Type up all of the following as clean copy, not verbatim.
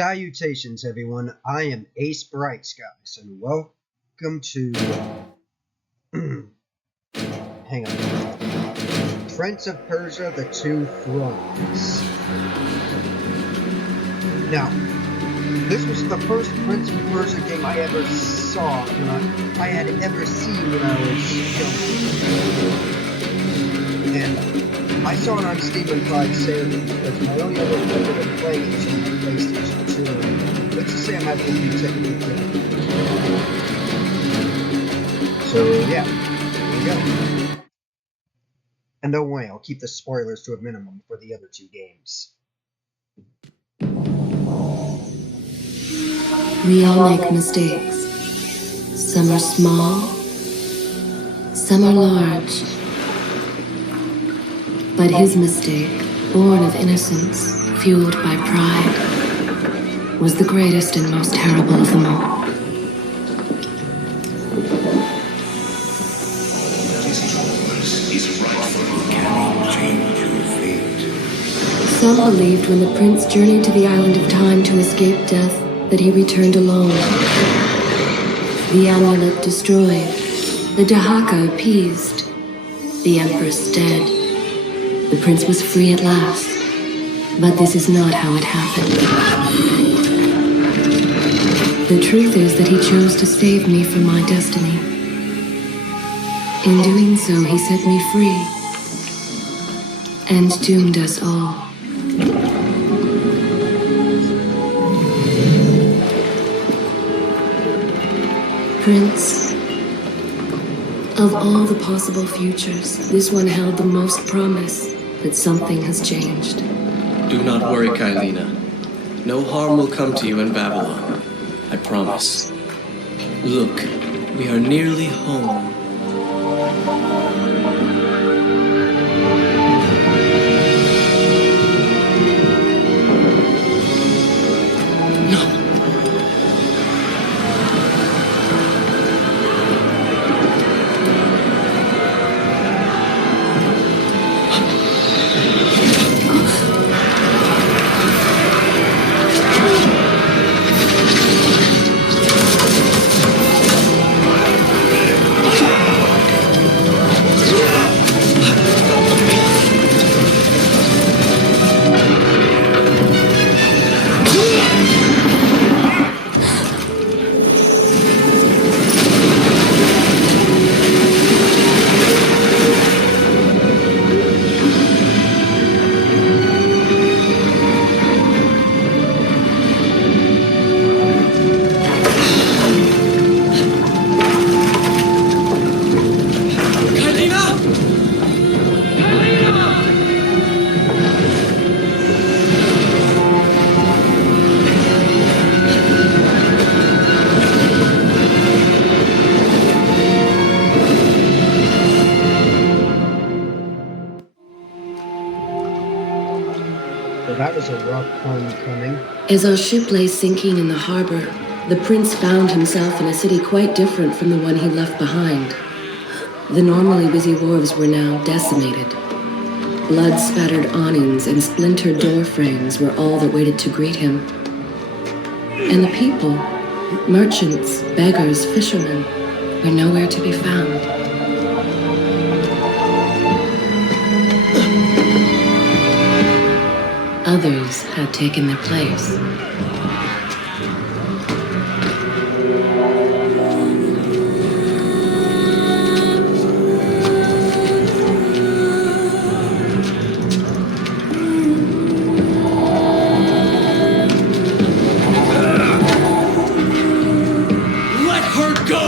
Salutations, everyone. I am Ace Bright Skies, and welcome to. Hang on. Prince of Persia: The Two Thrones. Now, this was the first Prince of Persia game I ever saw, I had ever seen when I was young. And I saw it on Steam and tried saving it because my only other method of playing is on my PlayStation 2. Let's just say I'm having a few technical difficulties. So yeah, here we go. And don't worry, I'll keep the spoilers to a minimum for the other two games. We all make mistakes. Some are small, some are large. But his mistake, born of innocence, fueled by pride, was the greatest and most terrible of them all. Some believed when the prince journeyed to the island of time to escape death that he returned alone. The amulet destroyed, the Dahaka appeased, the empress dead. The prince was free at last, but this is not how it happened. The truth is that he chose to save me from my destiny. In doing so, he set me free and doomed us all. Prince, of all the possible futures, this one held the most promise, but something has changed. Do not worry, Kailina. No harm will come to you in Babylon. I promise. Look, we are nearly home. That was a rough homecoming. As our ship lay sinking in the harbor, the prince found himself in a city quite different from the one he left behind. The normally busy wharves were now decimated. Blood-spattered awnings and splintered door frames were all that waited to greet him. And the people, merchants, beggars, fishermen, were nowhere to be found. Others had taken their place. Let her go!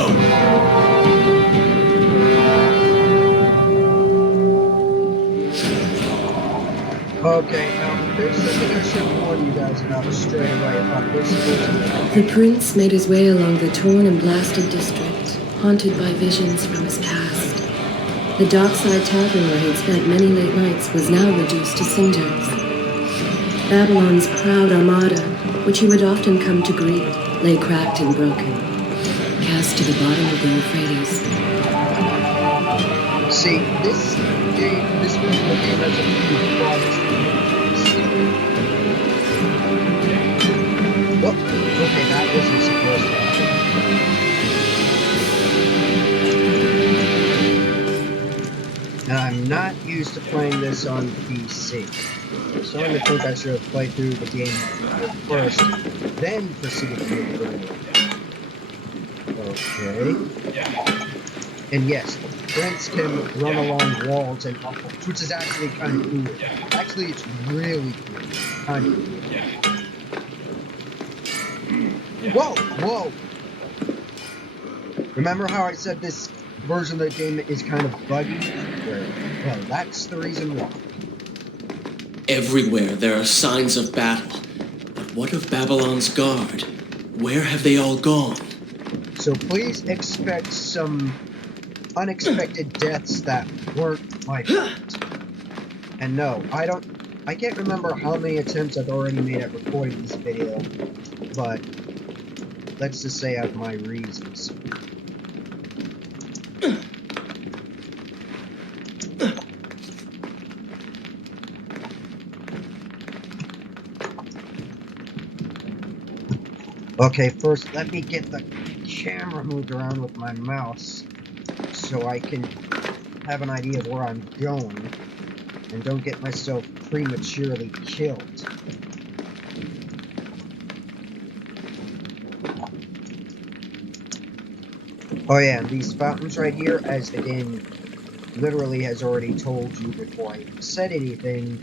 Okay, there's something I should warn you guys about straight away about this. The prince made his way along the torn and blasted district, haunted by visions from his past. The dockside tavern where he had spent many late nights was now reduced to cinders. Babylon's proud armada, which he would often come to greet, lay cracked and broken, cast to the bottom of the Euphrates. See, this particular game has a few problems. Okay, that wasn't supposed to happen. And I'm not used to playing this on PC. I'm starting to think I should have played through the game first, then proceeded to make a video. Okay. And yes, the prince can run along walls and upwards, which is actually kind of cool. Actually, it's really cool. Kind of cool. Whoa! Whoa! Remember how I said this version of the game is kind of buggy? Well, that's the reason why. Everywhere there are signs of battle. But what of Babylon's guard? Where have they all gone? So please expect some unexpected deaths that weren't my fault. And no, I can't remember how many attempts I've already made at recording this video, but let's just say I have my reasons. Okay, first let me get the camera moved around with my mouse so I can have an idea of where I'm going and don't get myself prematurely killed. Oh yeah, and these fountains right here, as the game literally has already told you before I even said anything,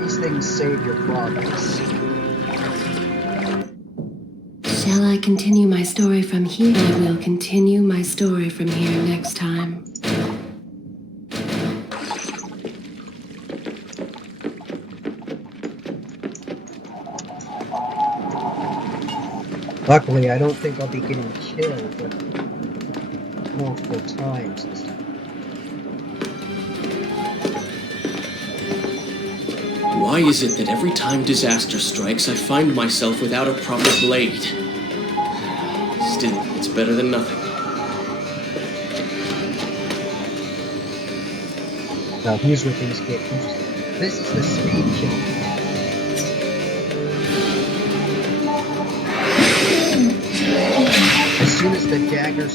these things save your progress. Shall I continue my story from here? I will continue my story from here next time. Luckily, I don't think I'll be getting killed multiple times this time. Why is it that every time disaster strikes, I find myself without a proper blade? Still, it's better than nothing. Now here's where things get interesting. This is the speed kill. As soon as the dagger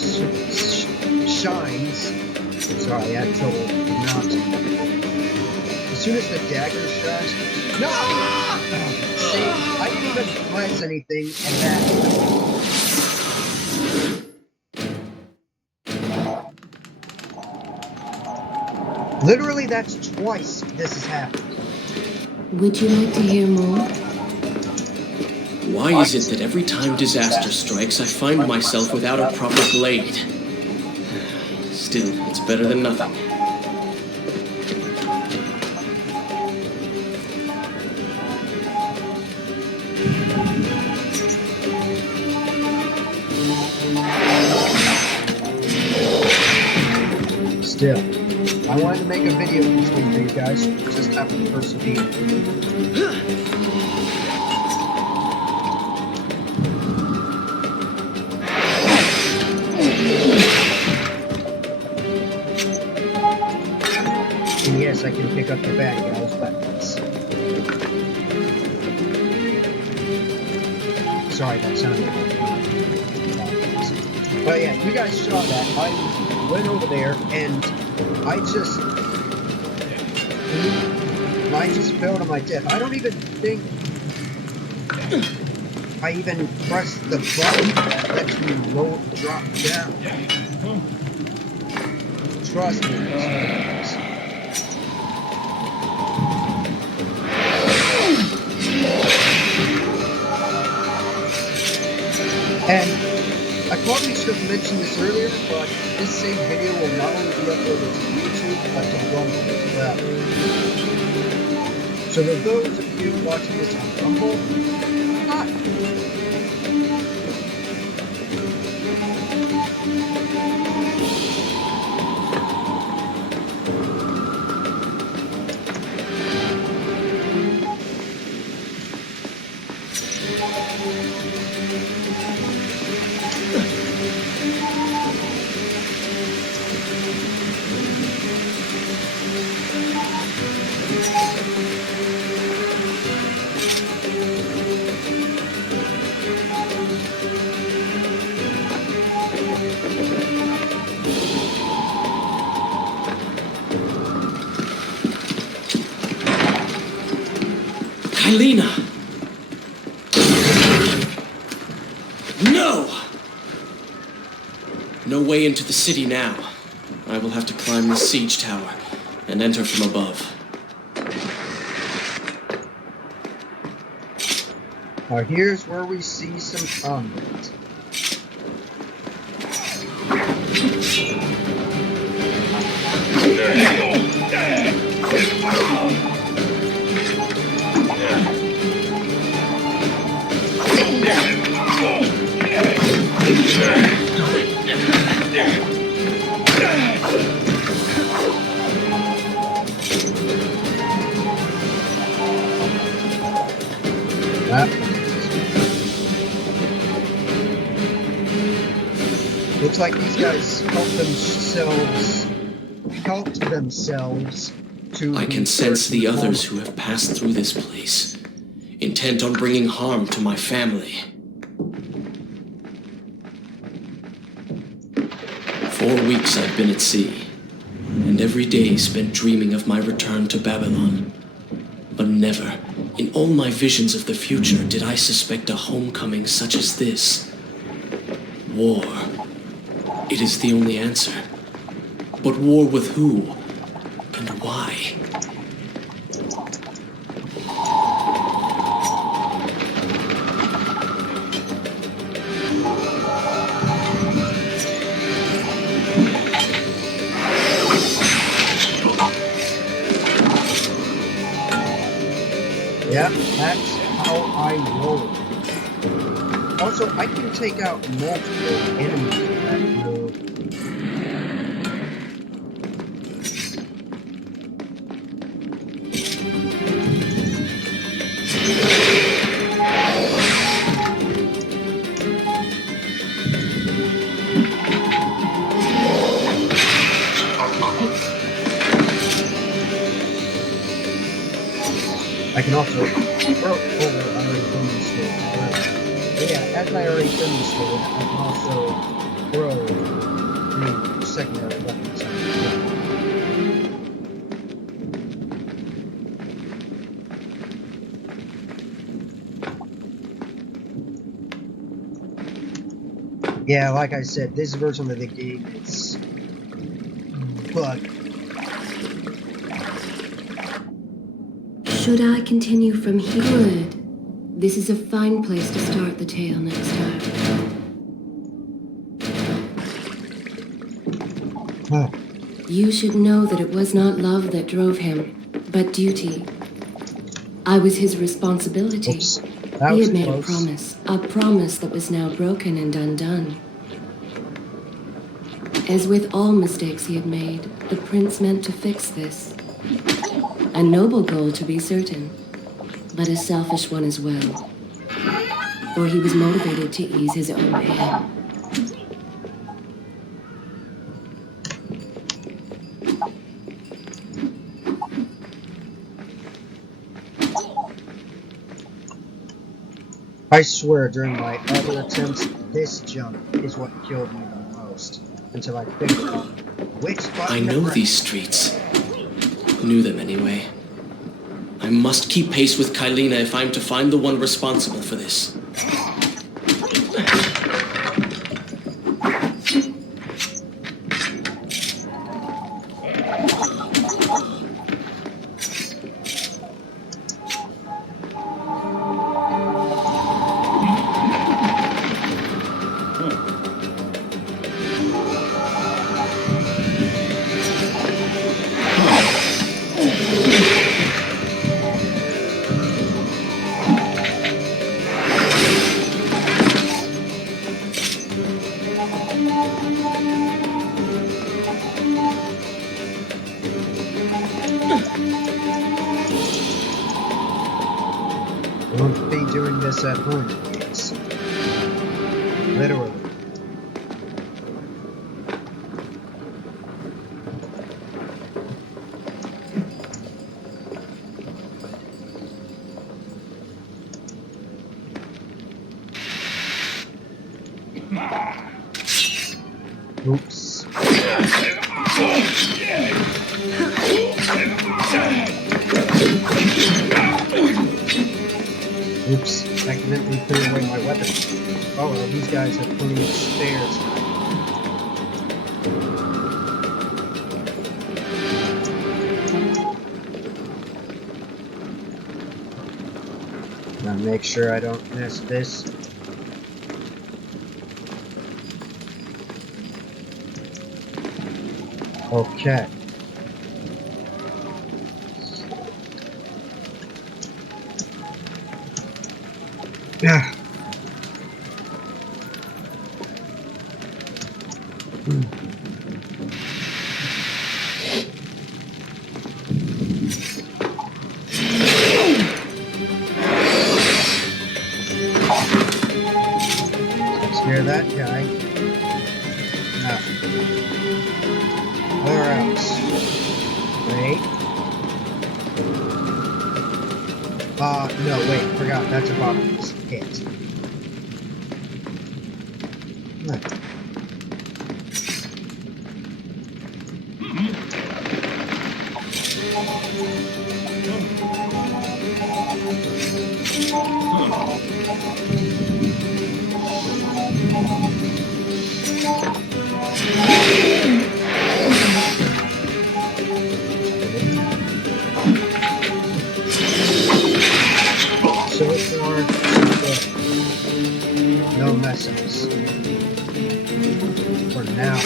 shines, sorry, I had trouble pronouncing. As soon as the dagger shines, no! See, I didn't even press anything, and that. Literally, that's twice this has happened. Would you like to hear more? Why is it that every time disaster strikes, I find myself without a proper blade? Still, it's better than nothing. Still, I wanted to make a video of this one for you guys, just have to persevere. And yes, I can pick up the bad guys' weapons. Sorry, that sounded like but yeah, you guys saw that. I went over there and I just fell to my death. I don't even think I even pressed the button that lets me drop down. Trust me. And I probably should have mentioned this earlier, but this same video will not only be uploaded to YouTube, but to Rumble as well. So for those of you watching this on Rumble, hi! Kylina! No! No way into the city now. I will have to climb the siege tower and enter from above. Now here's where we see some combat. Looks like these guys helped themselves to... I can sense the others who have passed through this place, intent on bringing harm to my family. 4 weeks I've been at sea, and every day spent dreaming of my return to Babylon. But never, in all my visions of the future, did I suspect a homecoming such as this. War. It is the only answer. But war with who? And why? Yeah, that's how I roll. Also, I can take out multiple enemies with that move. I can also throw over. I already demonstrated. Yeah, as I already demonstrated, I can also throw the secondary weapons. Yeah, like I said, this version of the game is bugged. Should I continue from here? This is a fine place to start the tale next time. Oh. You should know that it was not love that drove him, but duty. I was his responsibility. Oops. That He was had made close. a promise that was now broken and undone. As with all mistakes he had made, the prince meant to fix this. A noble goal, to be certain, but a selfish one as well. For he was motivated to ease his own pain. I swear, during my other attempts, this jump is what killed me the most. Until I figured out which button I know to press. these streets. Knew them anyway. I must keep pace with Kylina if I'm to find the one responsible for this. I won't be doing this at home, kids. Literally. Oops. Oops, accidentally threw away my weapon. Oh well, these guys have plenty of spares. Now make sure I don't miss this. Okay. Yeah. Scare that guy. No. Where else? Wait. No, wait, forgot. That's a bottomless pit. What? So far, no mess-ups. For now.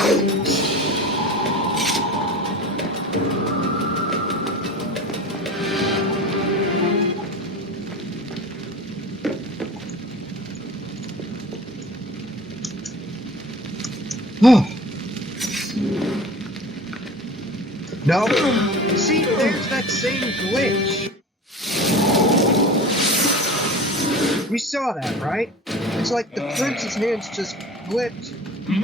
Oh. No. See, there's that same glitch. You saw that, right? It's like the prince's hands just flipped through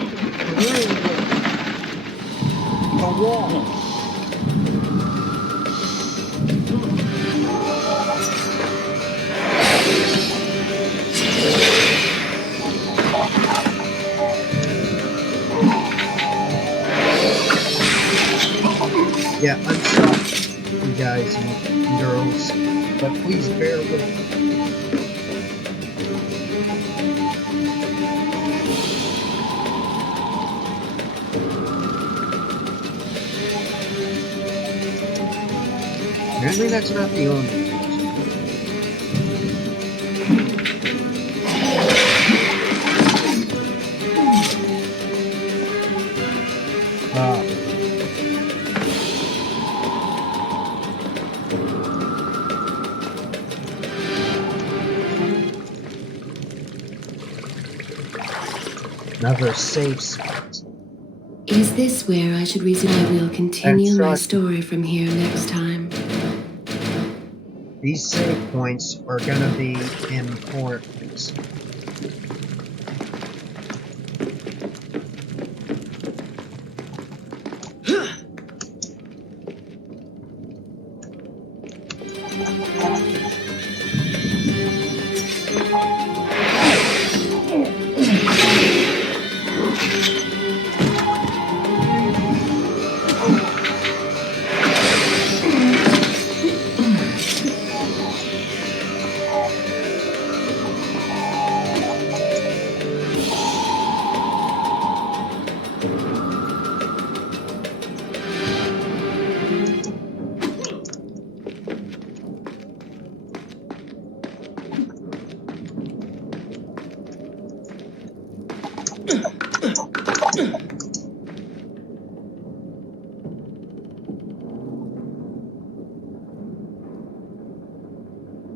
the wall. Yeah, I'm sorry, you guys and girls, but please bear with me. Apparently that's not the only reason. Another safe spot. Is this where I should resume? I will continue my story from here next time. These save points are gonna be important.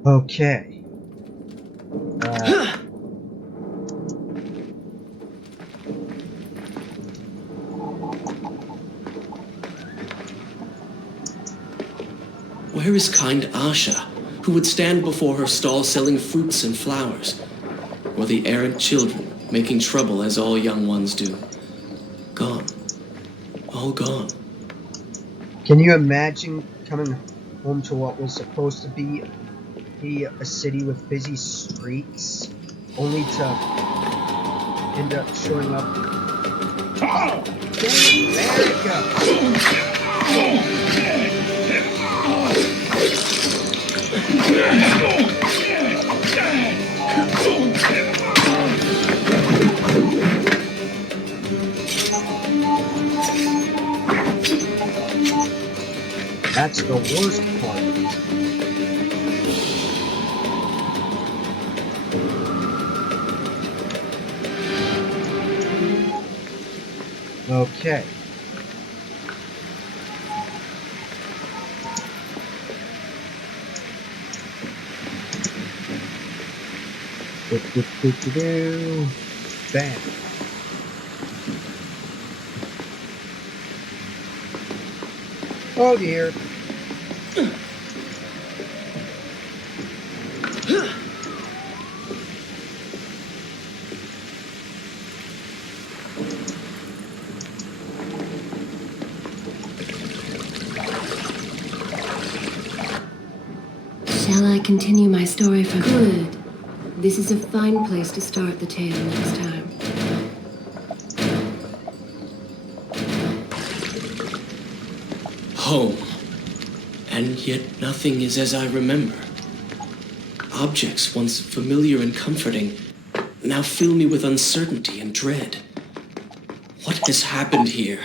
Okay. Where is kind Asha, who would stand before her stall selling fruits and flowers? Or the errant children, making trouble as all young ones do? Gone. All gone. Can you imagine coming home to what was supposed to be a city with busy streets, only to end up showing up? Oh, there it goes. the worst part. Okay. Bam. Oh dear. Shall I continue my story from good? This is a fine place to start the tale next time. Home. And yet nothing is as I remember. Objects once familiar and comforting now fill me with uncertainty and dread. What has happened here?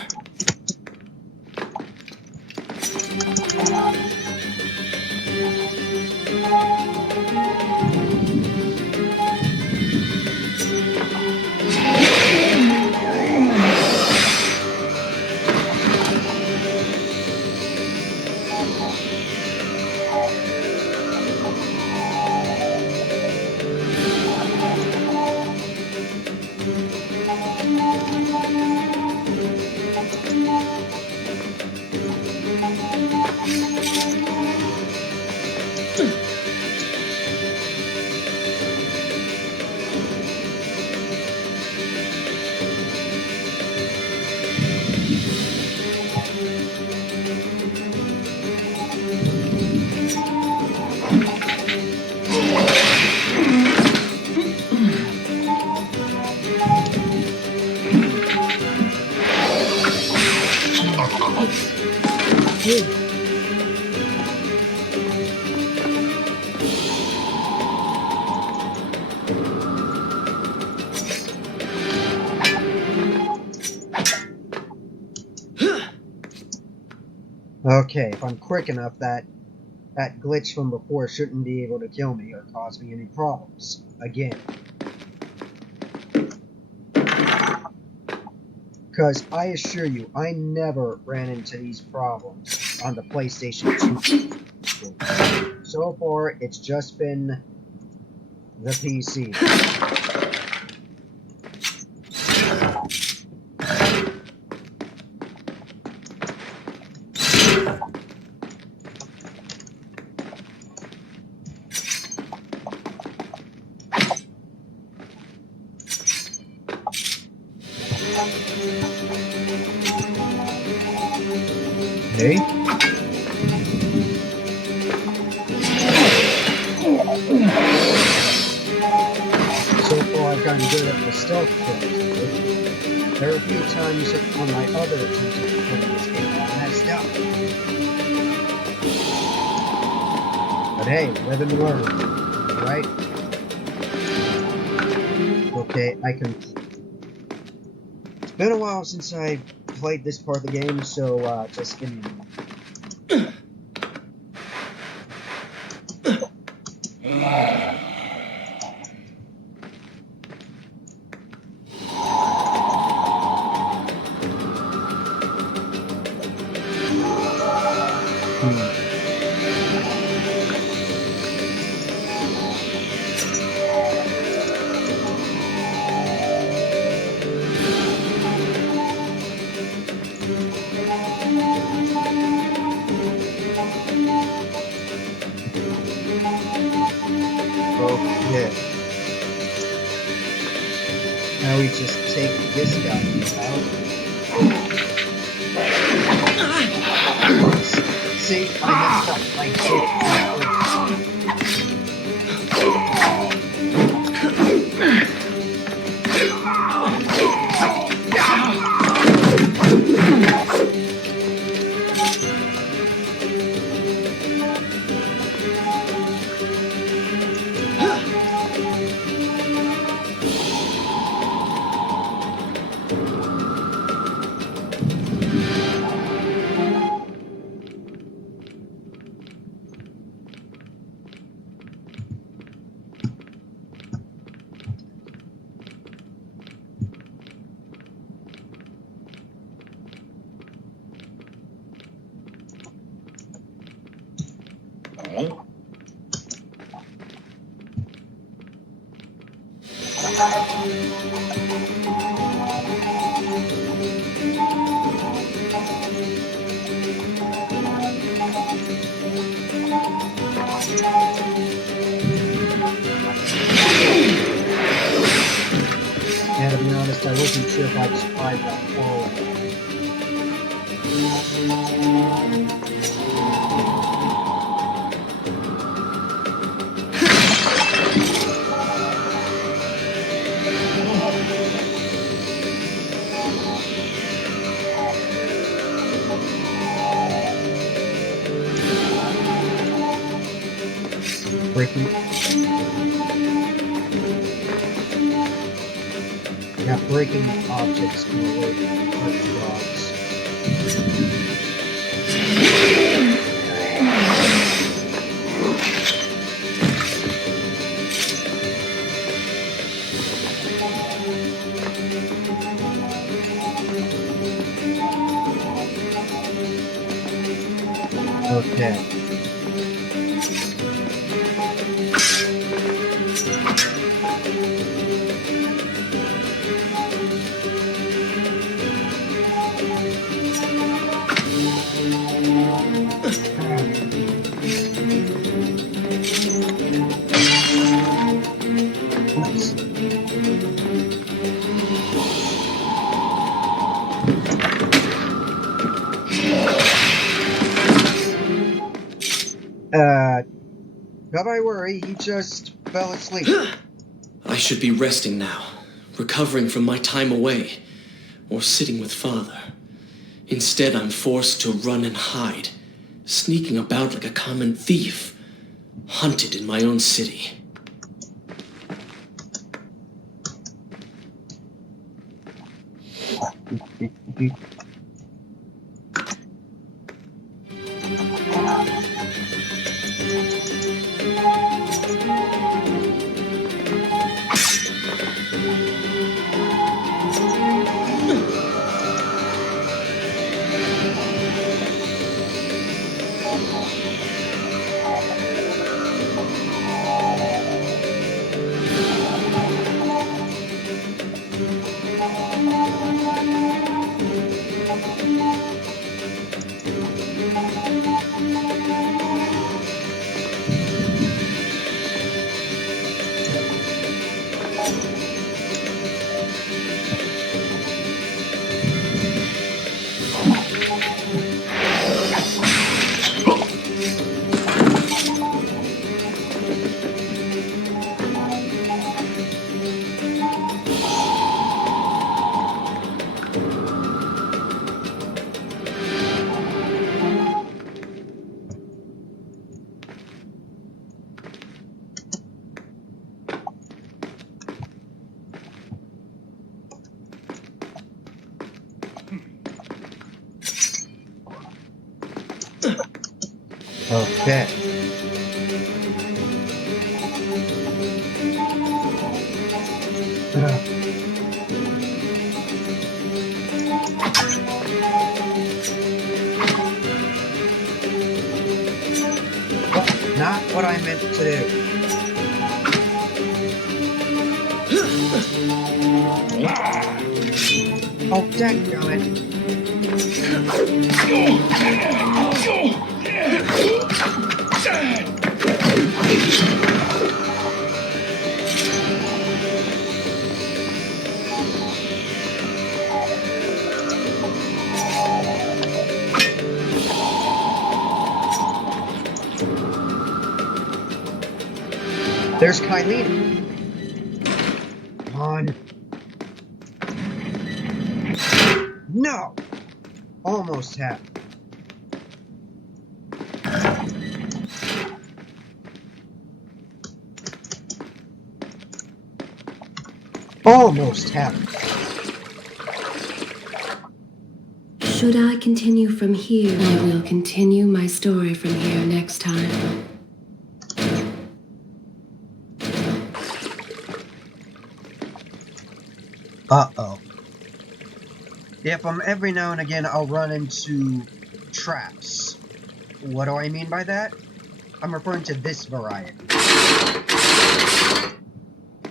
Okay, if I'm quick enough, that glitch from before shouldn't be able to kill me or cause me any problems again. Because I assure you, I never ran into these problems on the PlayStation 2. So far, it's just been the PC. Okay. So far, I've gotten good at the stealth kills. There are a few times on my other attempts at playing this game I messed up. But hey, live and learn, right? Okay, I can. It's been a while since I played this part of the game, so just give me a moment. Okay. Now we just take this guy out. See, I messed up. I And to be honest, I wasn't sure if I'd survive that fall. Breaking. Yeah, breaking objects can really hurt dogs. Okay. Oops. Not I worry, he just fell asleep. I should be resting now, recovering from my time away, or sitting with Father. Instead, I'm forced to run and hide, sneaking about like a common thief, hunted in my own city. Okay. Not what I meant to do. Oh, dadgummit. There's Kylene. Come on. No! Almost happened. Almost happened. Should I continue from here? I will continue my story from here next time. Uh-oh. If every now and again I'll run into traps. What do I mean by that? I'm referring to this variety.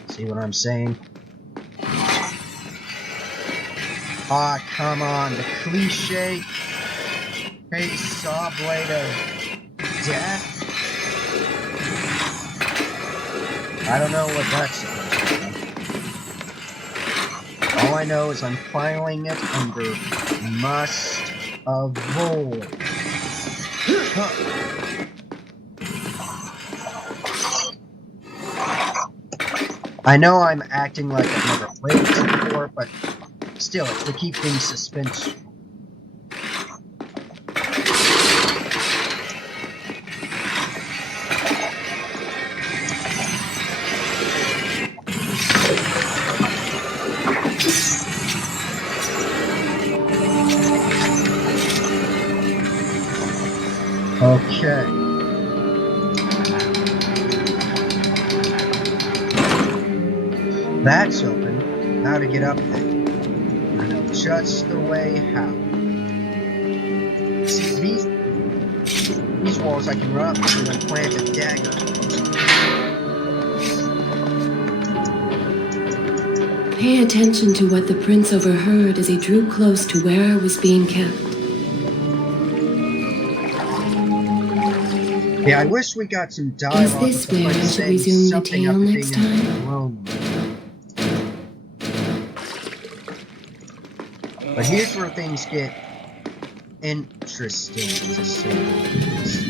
See what I'm saying? Ah, come on, the cliche saw blade of death? I don't know what that's supposed to be. All I know is I'm filing it under must avoid. I know I'm acting like I've never played this before, but still, it's to keep things suspense. Okay. That's open. Now to get up there. I know just the way how. See, these walls I can run up to and plant a dagger. Pay attention to what the prince overheard as he drew close to where I was being kept. Yeah, I wish we got some dialogue Is with this the where I prince should saying resume the something tale after next being in the time? throne room. But here's where things get interesting, to say the least.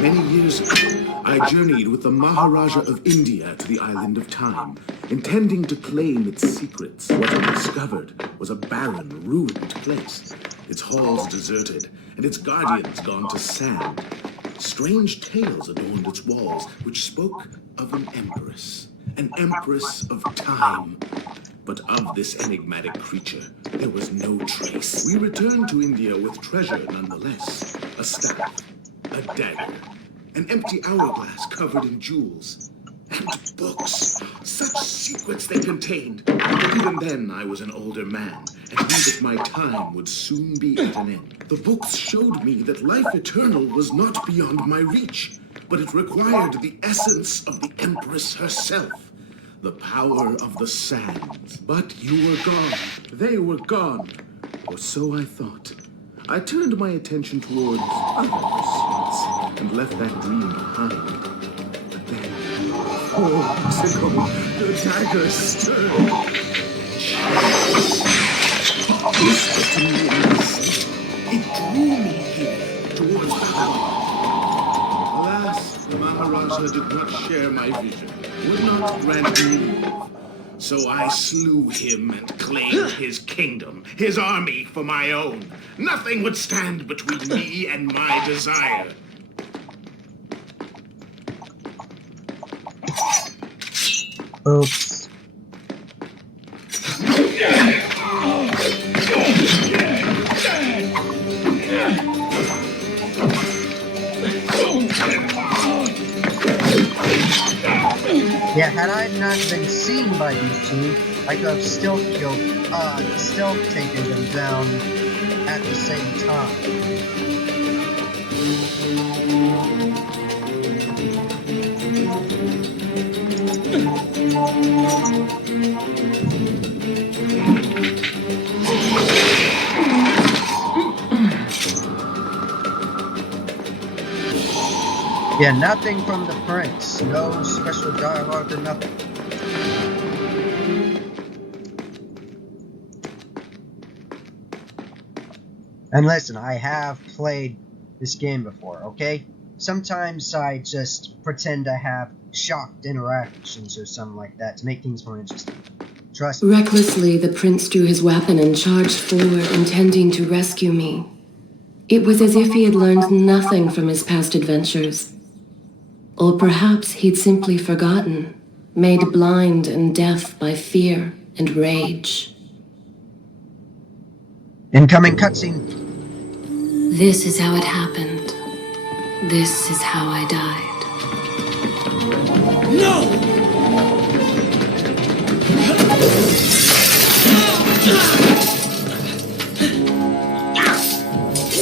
Many years ago, I journeyed with the Maharaja of India to the island of Time, intending to claim its secrets. What I discovered was a barren, ruined place, its halls deserted, and its guardians gone to sand. Strange tales adorned its walls, which spoke of an empress of time. But of this enigmatic creature, there was no trace. We returned to India with treasure nonetheless. A staff, a dagger, an empty hourglass covered in jewels, and books. Such secrets they contained. But even then, I was an older man, and knew that my time would soon be at an end. The books showed me that life eternal was not beyond my reach, but it required the essence of the Empress herself, the power of the sands. But you were gone. They were gone. Or so I thought. I turned my attention towards other pursuits and left that dream behind. But then, 4 weeks ago, the dagger stirred and whispered to me in my sleep. It drew me here towards Babylon. Alas, the Maharaja did not share my vision, would not grant me leave. So I slew him and claimed his kingdom, his army for my own. Nothing would stand between me and my desire. Oops. Yeah, had I not been seen by these two, I could have still taken them down at the same time. Yeah, nothing from the prince. No special dialogue or nothing. And listen, I have played this game before, okay? Sometimes I just pretend I have shocked interactions or something like that to make things more interesting. Trust me. Recklessly, the prince drew his weapon and charged forward, intending to rescue me. It was as if he had learned nothing from his past adventures. Or perhaps he'd simply forgotten, made blind and deaf by fear and rage. Incoming cutscene. This is how it happened. This is how I died. No!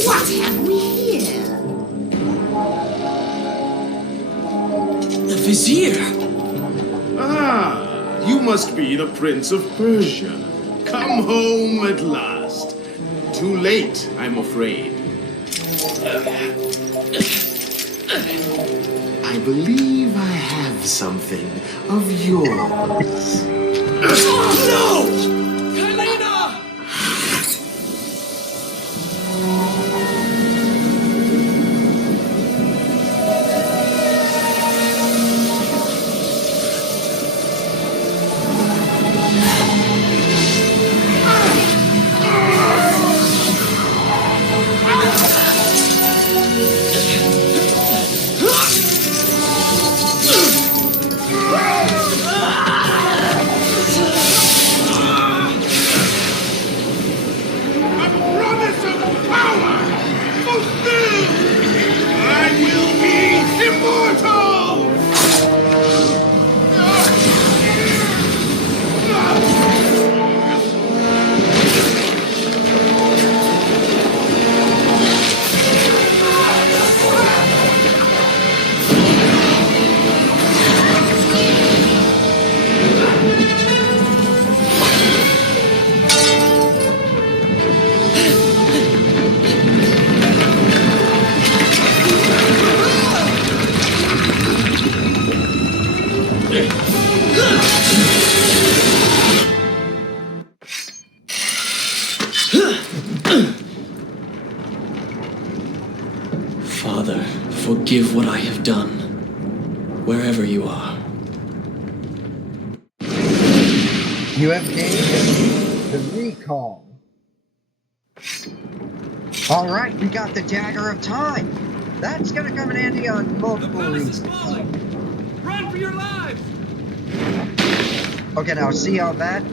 What have we here? The Vizier! Ah, you must be the Prince of Persia. Come home at last. Too late, I'm afraid. I believe I have something of yours. No! Kalina! A promise of power fulfilled! I will be immortal! Father, forgive what I have done, wherever you are. You have gained the recall. Alright, we got the Dagger of Time. That's gonna come in handy on multiple reasons. Run for your lives! Okay, now see how that?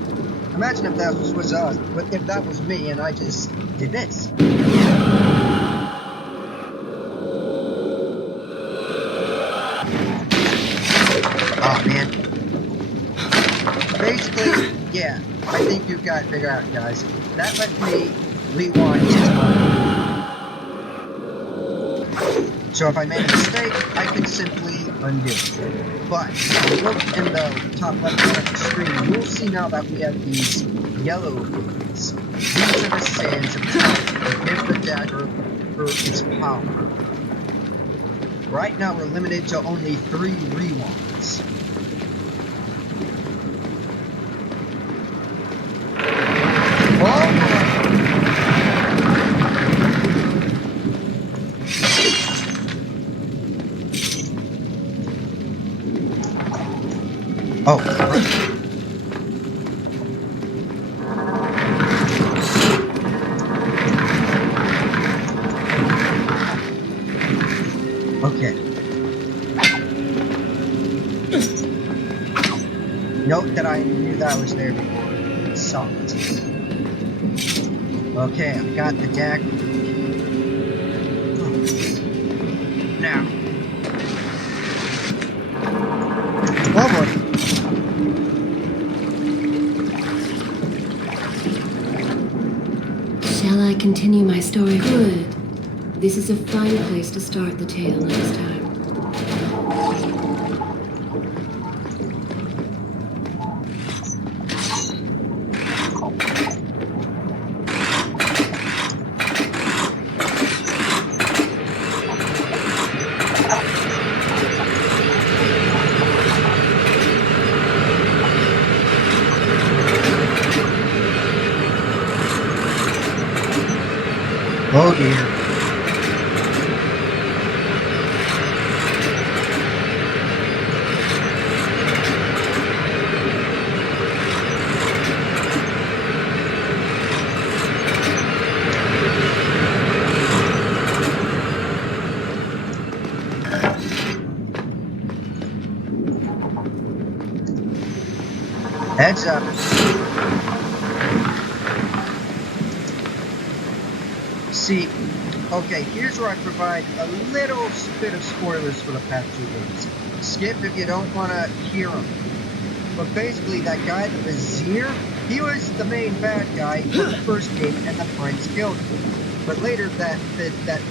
Imagine if that was us, if that was me and I just did this. Oh man. Basically, yeah, I think you've got to figure out, guys. That lets me rewind time. So if I made a mistake, I can simply undo it. But if you look in the top left corner of the screen, you'll see now that we have these yellow runes. These are the sands of time that give the dagger its power. Right now we're limited to only 3 rewinds. Oh, okay. Note that I knew that was there before. Solid. Okay, I've got the deck. Now. Oh boy. Shall I continue my story? Good. This is a fine place to start the tale next time. Oh dear. Heads up. See, okay, here's where I provide a little bit of spoilers for the past 2 games. Skip if you don't want to hear them. But basically, that guy, the Vizier, he was the main bad guy for the first game, and the Prince killed him. But later, that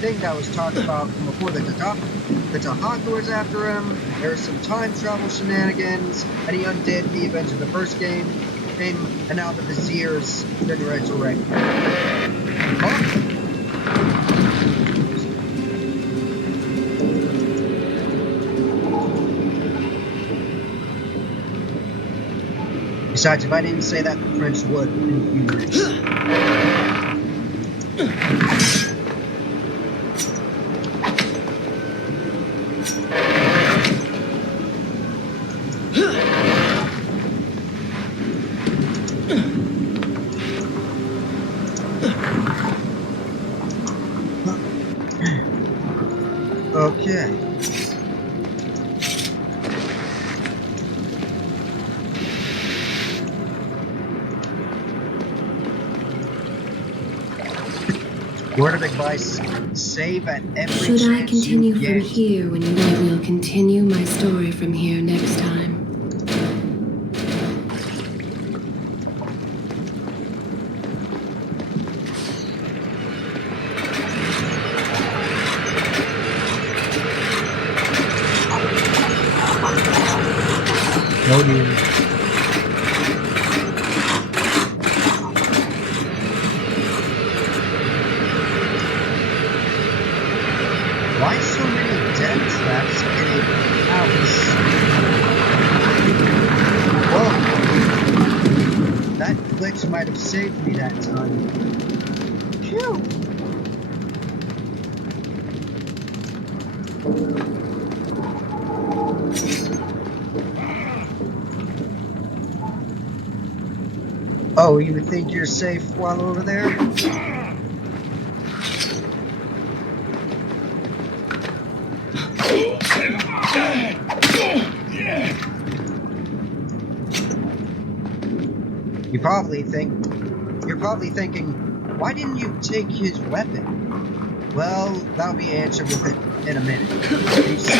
thing that was talked about from before, the Tahaka was after him. There was some time travel shenanigans, and he undid the events of the first game, and now the Vizier's been resurrected. Oh. Besides, if I didn't say that, the French would in a few minutes. Okay. Word of advice, save at every Should I chance continue you from get. here when I will continue my story from here next time? No need. Why so many death traps in a house? Whoa! That glitch might have saved me that time. Phew! Oh, you think you're safe while over there? You're probably thinking, why didn't you take his weapon? Well, that'll be answered with it in a minute. You see,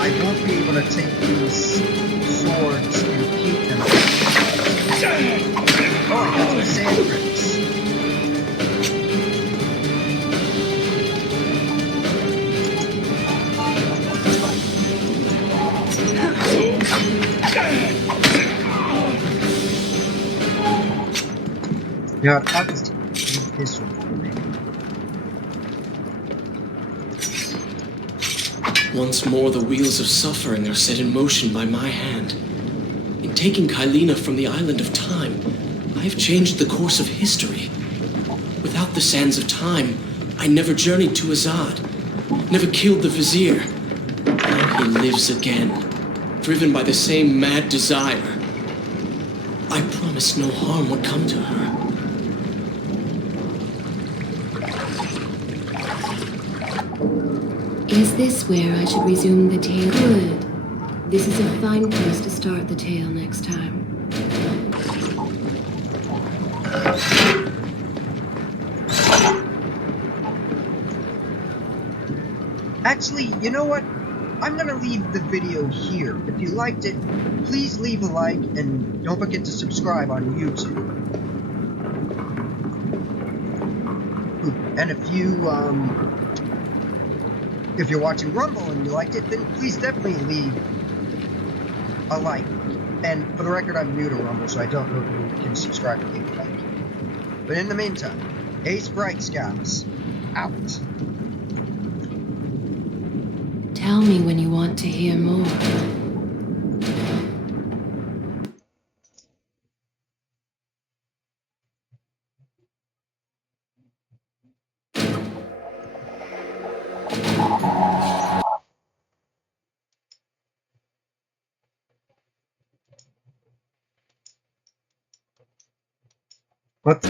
I won't be able to take these swords and keep them. Oh, I got some sand bricks. Yeah, I'll just use this one for me. Once more, the wheels of suffering are set in motion by my hand. In taking Kylina from the island of time, I have changed the course of history. Without the sands of time, I never journeyed to Azad, never killed the Vizier. Now he lives again, driven by the same mad desire. I promised no harm would come to her. Is this where I should resume the tale? Good. This is a fine place to start the tale next time. Actually, you know what? I'm gonna leave the video here. If you liked it, please leave a like and don't forget to subscribe on YouTube. And if you're watching Rumble and you liked it, then please definitely leave a like. And for the record, I'm new to Rumble, so I don't know if you can subscribe and leave a like. But in the meantime, Ace Bright Scouts, out. Tell me when you want to hear more. What?